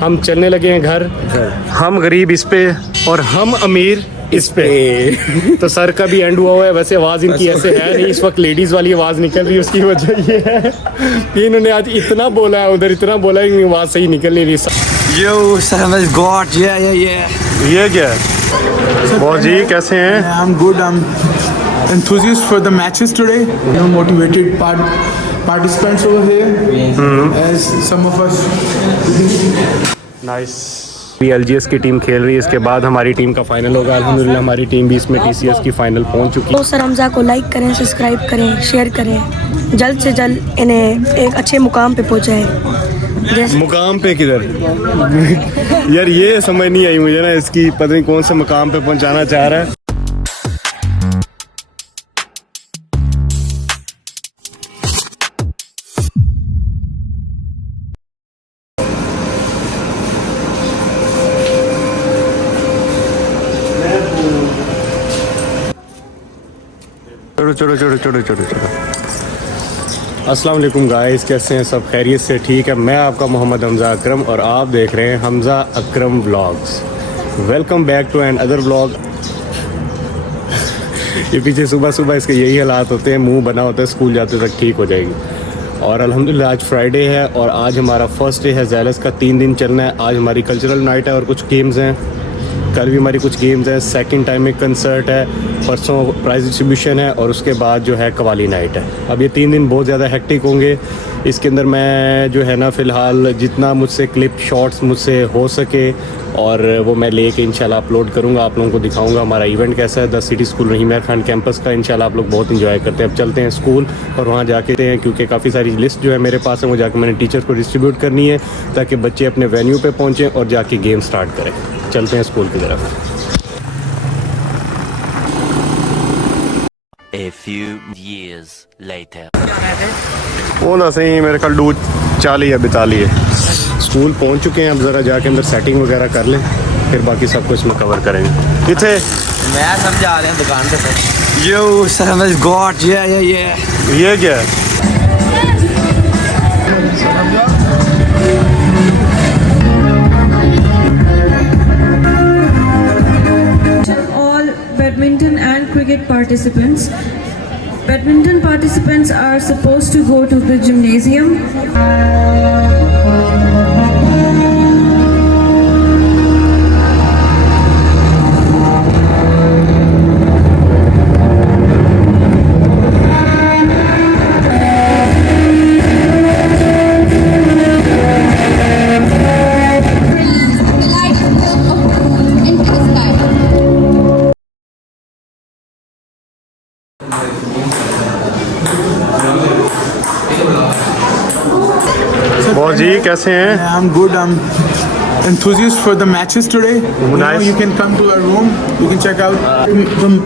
हम चलने लगे हैं घर। हम गरीब इस पे और हम अमीर इस पे। तो सर का भी एंड हुआ है। वैसे आवाज़ इनकी ऐसे है नहीं, इस वक्त लेडीज़ वाली आवाज़ निकल रही है। उसकी वजह ये है कि इन्होंने आज इतना बोला है, उधर इतना बोला है कि आवाज़ सही निकल नहीं रही। ये क्या है? बहुत जी कैसे हैं? I'm good. I'm enthusiast for the matches today. Motivated participants over here. As some of us. Nice. LGS की टीम खेल रही है, इसके बाद हमारी टीम का फाइनल होगा। अल्हम्दुलिल्लाह हमारी टीम भी इसमें TCS की फाइनल पहुंच चुकी है। तो सर हमजा को लाइक करें, सब्सक्राइब करें, शेयर करें, जल्द से जल्द इन्हें एक अच्छे मुकाम पे पहुंचाएं। मुकाम पे किधर? यार ये समझ नहीं आई मुझे ना, इसकी पता नहीं कौन से मुकाम पे पहुंचाना चाह रहा है। चलो। अस्सलाम वालेकुम गाइस, कैसे हैं सब? खैरियत से? ठीक है। मैं आपका मोहम्मद हमजा अकरम और आप देख रहे हैं Hamza Akram vlogs. Welcome back to another vlog. ये पीछे सुबह इसके यही हालात होते हैं, मुंह बना होता है, स्कूल जाते तक ठीक हो जाएगी। और अल्हम्दुलिल्लाह आज फ्राइडे है और आज हमारा फर्स्ट डे है ज़ैलस का। 3 दिन चलना है। आज हमारी कल्चरल नाइट है और कुछ गेम्स हैं। कल भी हमारी कुछ गेम्स हैं। सेकंड टाइम में कंसर्ट है, परसों प्राइज़ डिस्ट्रीब्यूशन है और उसके बाद जो है कवाली नाइट है। अब ये 3 दिन बहुत ज़्यादा हेक्टिक होंगे। इसके अंदर मैं जो है ना फ़िलहाल जितना मुझसे क्लिप शॉट्स मुझसे हो सके और वो मैं लेके इंशाल्लाह अपलोड करूँगा, आप लोगों को दिखाऊँगा हमारा इवेंट कैसा है। द सिटी स्कूल रहीम यार खान कैंपस का इंशाल्लाह आप लोग बहुत इंजॉय करते हैं। अब चलते हैं स्कूल और वहाँ जाके हैं, क्योंकि काफ़ी सारी लिस्ट जो है मेरे पास है वो जाके मैंने टीचर्स को डिस्ट्रीब्यूट करनी है ताकि बच्चे अपने वेन्यू पे पहुँचें और जाके गेम स्टार्ट करें। चलते हैं स्कूल की तरफ। A few years later. वो ना सही मेरे ख्याल 40 या 42 है। स्कूल पहुंच चुके हैं। अब ज़रा जाके अंदर सेटिंग वगैरह कर लें, फिर बाकी सब कुछ में कवर करेंगे। किथे मैं समझा रहे हैं दुकान पे sir. Yo, Sam has got yeah. ये क्या है? All badminton and cricket participants. Badminton participants are supposed to go to the gymnasium. बहुत जी कैसे हैं? I'm good. I'm enthusiast for the matches today. Nice. You can come to our room. You can check out.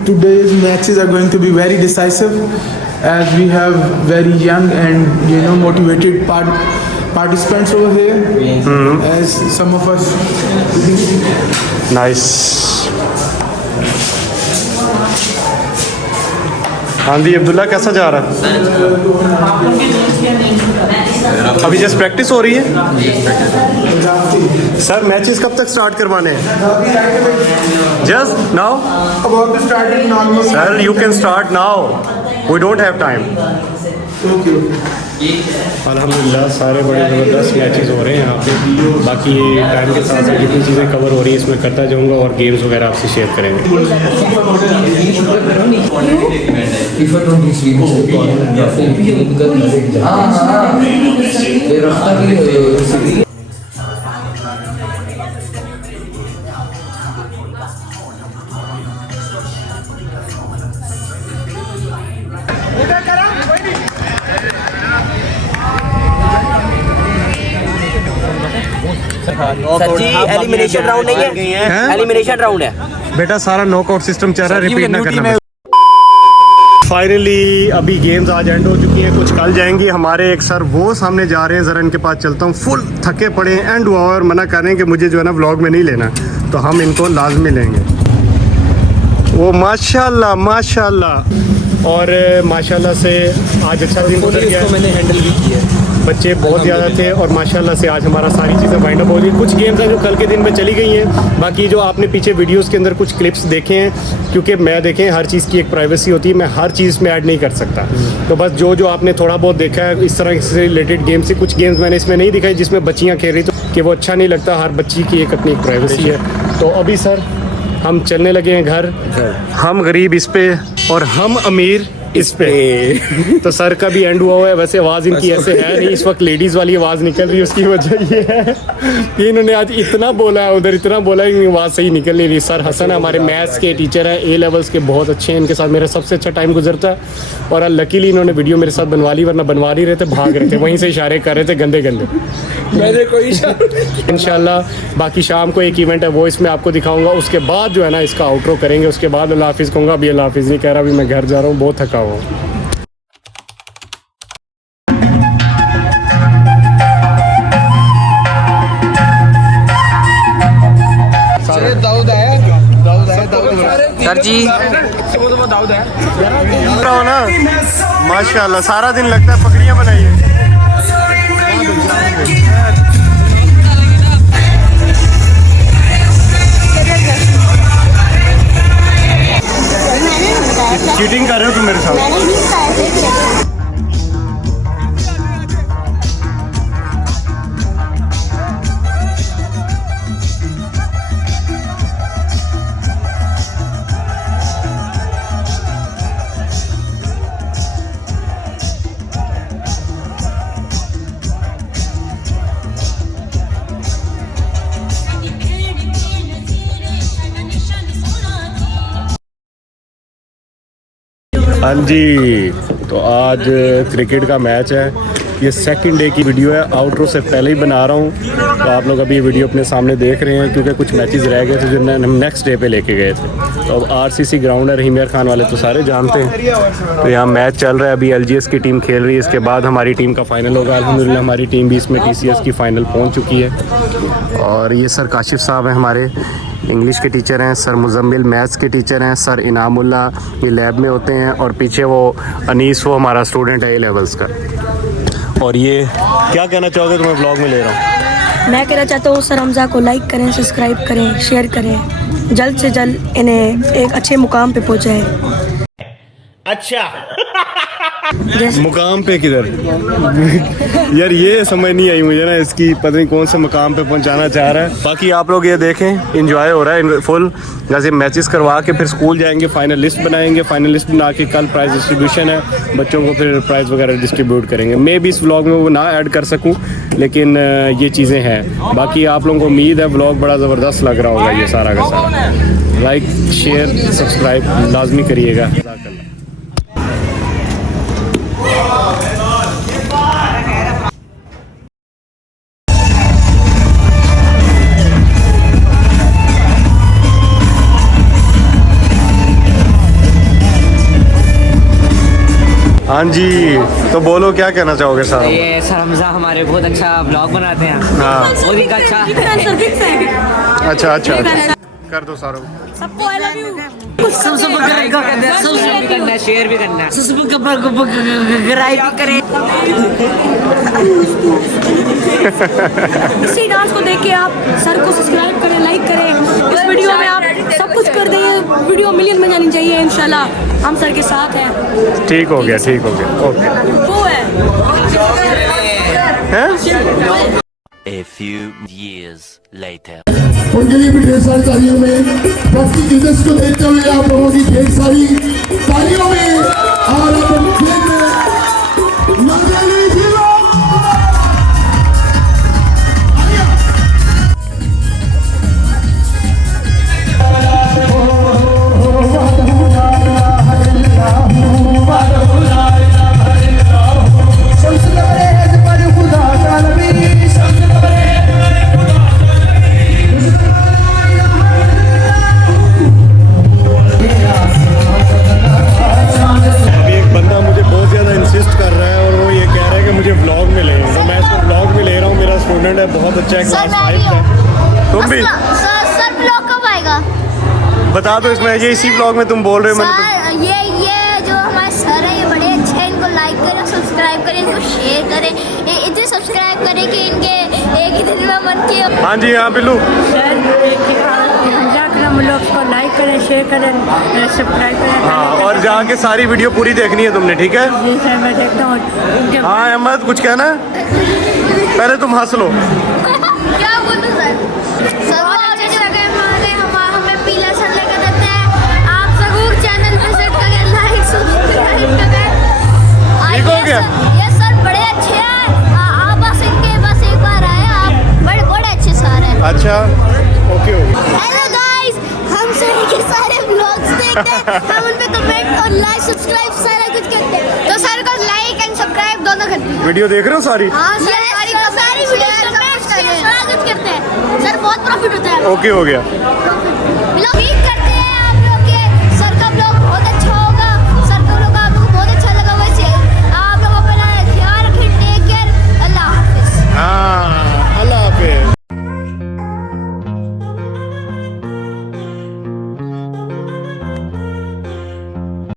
Today's matches are going to be very decisive, as we have very young and motivated participants over here. As some of us. Nice. हाँ जी अब्दुल्ला, कैसा जा रहा है? अभी just practice हो रही है sir. Matches कब तक स्टार्ट करवाने हैं? Just now sir, you can start now, we don't have time. अल्हम्दुलिल्लाह सारे बड़े ज़बरदस्त मैचेस हो रहे हैं यहाँ पे। बाकी टाइम के साथ साथ जितनी चीज़ें कवर हो रही हैं इसमें करता जाऊँगा और गेम्स वगैरह आपसे शेयर करेंगे। सर जी एलिमिनेशन राउंड नहीं है, एलिमिनेशन राउंड है बेटा। सारा नॉकआउट सिस्टम चल रहा है, रिपीट ना करना। फाइनली अभी गेम्स आज एंड हो चुकी हैं, कुछ कल जाएंगी। हमारे एक सर वो सामने जा रहे हैं, ज़रा इनके पास चलता हूँ। फुल थके पड़े हैं, एंड हुआ और मना कर रहे हैं कि मुझे जो है ना व्लॉग में नहीं लेना, तो हम इनको लाजमी लेंगे। वो माशाल्लाह माशाल्लाह। और माशाल्लाह से आज अच्छा दिन गुजर गया। मैंने हैंडल भी किया है। बच्चे बहुत ज़्यादा थे और माशाल्लाह से आज हमारा सारी चीज़ें वाइंड अप हो गई। कुछ गेम्स हैं जो कल के दिन में चली गई हैं, बाकी जो आपने पीछे वीडियोस के अंदर कुछ क्लिप्स देखे हैं, क्योंकि मैं देखें हर चीज़ की एक प्राइवेसी होती है, मैं हर चीज़ में ऐड नहीं कर सकता। तो बस जो आपने थोड़ा बहुत देखा है इस तरह से रिलेटेड गेम्स से, कुछ गेम्स मैंने इसमें नहीं दिखाई जिसमें बच्चियाँ खेल रही, तो कि वो अच्छा नहीं लगता। हर बच्ची की एक अपनी प्राइवेसी है। तो अभी सर हम चलने लगे हैं घर। हम गरीब इस पे और हम अमीर इस पे। तो सर का भी एंड हुआ है। वैसे आवाज़ इनकी ऐसे है नहीं, इस वक्त लेडीज़ वाली आवाज़ निकल रही है। उसकी वजह ये है कि इन्होंने आज इतना बोला है, उधर इतना बोला है, इनकी आवाज़ सही निकल नहीं रही। सर हसन है, हमारे मैथ्स के टीचर हैं, A लेवल्स के, बहुत अच्छे हैं। इनके साथ मेरा सबसे अच्छा टाइम गुजरता है। और लकीली इन्होंने वीडियो मेरे साथ बनवा ली, वरना बनवा नहीं रहे थे, भाग रहे थे, वहीं से इशारे कर रहे थे गंदे गंदे। मैंने कोई इंशाल्लाह बाकी शाम को एक इवेंट है, वो इसमें आपको दिखाऊंगा। उसके बाद जो है ना इसका आउटरो करेंगे। उसके बाद अल्लाह हाफिज़ कहूँगा। अभी अल्लाह हाफिज़ नहीं कह रहा, अभी मैं घर जा रहा हूँ, बहुत थका हुआ हूँ। सर जी ना माशाल्लाह सारा दिन लगता है पकड़ियाँ बनाई है। चीटिंग कर रहे हो तुम मेरे साथ। हाँ जी, तो आज क्रिकेट का मैच है। ये सेकंड डे की वीडियो है, आउटरो से पहले ही बना रहा हूँ। तो आप लोग अभी ये वीडियो अपने सामने देख रहे हैं, क्योंकि कुछ मैचेस रह गए थे जो हम नेक्स्ट डे पे लेके गए थे। तो अब RCC ग्राउंड है, रहीम यार खान वाले तो सारे जानते हैं। तो यहाँ मैच चल रहा है, अभी LGS की टीम खेल रही है। इसके बाद हमारी टीम का फाइनल होगा। अल्हम्दुलिल्लाह हमारी टीम भी इसमें TCS की फ़ाइनल पहुँच चुकी है। और ये सर काशिफ साहब हैं, हमारे इंग्लिश के टीचर हैं। सर मुजम्मिल मैथ्स के टीचर हैं। सर इनामुल्ला ये लैब में होते हैं। और पीछे वो अनीस, वो हमारा स्टूडेंट है A लेवल्स का। और ये क्या कहना चाहोगे, तुम्हें ब्लॉग में ले रहा हूँ। मैं कहना चाहता हूँ सर हमजा को लाइक करें, सब्सक्राइब करें, शेयर करें, जल्द से जल्द इन्हें एक अच्छे मुकाम पे पहुँचाएं। अच्छा मुकाम पे किधर यार, ये समझ नहीं आई मुझे ना इसकी, पता नहीं कौन से मुकाम पे पहुंचाना चाह रहा है। बाकी आप लोग ये देखें, एंजॉय हो रहा है फुल। जैसे मैचेस करवा के फिर स्कूल जाएंगे, फाइनल लिस्ट बनाएंगे। फाइनल लिस्ट बना के कल प्राइज डिस्ट्रीब्यूशन है, बच्चों को फिर प्राइज वगैरह डिस्ट्रीब्यूट करेंगे। मैं भी इस व्लॉग में वो ना ऐड कर सकूँ, लेकिन ये चीज़ें हैं। बाकी आप लोगों को उम्मीद है व्लॉग बड़ा ज़बरदस्त लग रहा होगा ये सारा का सारा। लाइक शेयर सब्सक्राइब लाजमी करिएगा। हाँ जी, तो बोलो क्या कहना चाहोगे सर? ये सर हमजा हमारे बहुत अच्छा ब्लॉग बनाते हैं। हाँ बहुत ही अच्छा। अच्छा कर दो सारों। सबको आई लव यू। सब्सक्राइब भी करना है, शेयर भी करना है, सब्सक्राइब करें। इसी डांस को देख के आप सर को सब्सक्राइब करें, लाइक करें। इस वीडियो में आप सब कुछ कर दें, वीडियो मिलियन में जानी चाहिए। इंशाल्लाह हम सर के साथ हैं। ठीक हो गया ओके। वो है A few years later. मंडली में ढेर सारी तालियों में भक्ति दिवस को देखते हुए आप लोगों की ढेर सारी तालियों में और अपन खेल में मंडली जिला बहुत अच्छा है, क्लास 5 है। तुम भी सर ब्लॉग कब आएगा? बता दो इसमें, ये इसी ब्लॉग में तुम बोल रहे हो। सर ये जो हमारे सर है ये बड़े अच्छे हैं, इनको लाइक करें, सब्सक्राइब सब्सक्राइब करें, इनको शेयर करें, इतने सब्सक्राइब करें कि इनके एक ही दिन में मन की हाँ जी, हाँ बिल्लू। लोग को लाइक करें, शेयर करें, सब्सक्राइब करें। हाँ, और जाके सारी वीडियो पूरी देखनी है तुमने, ठीक है? जी सर, मैं देखता हूँ। हाँ अहमद, कुछ कहना है? पहले तुम हंस लो। क्या बोलूं सर? बहुत अच्छे लगे हमें पीला सर लेकर देते हैं। आप जरूर चैनल विजिट करें, लाइक सब्सक्राइब करें। ठीक हो गया? ये सर बड़े अच्छे हैं। आप बस एक बार आए, आप बड़े अच्छे सर हैं। अच्छा, ओके हो गया। हेलो गाइस, हम सर के सारे व्लॉग्स देखते हैं, हम उन पे कमेंट और लाइक सब्सक्राइब सारा कुछ करते हैं। तो सर को लाइक एंड सब्सक्राइब दोनों करते हैं। वीडियो देख रहे हो सारी? हाँ सर, सारी वीडियो कमेंट शेयर सारा कुछ करते हैं। सर बहुत प्रॉफिट होता है। ओके हो गया।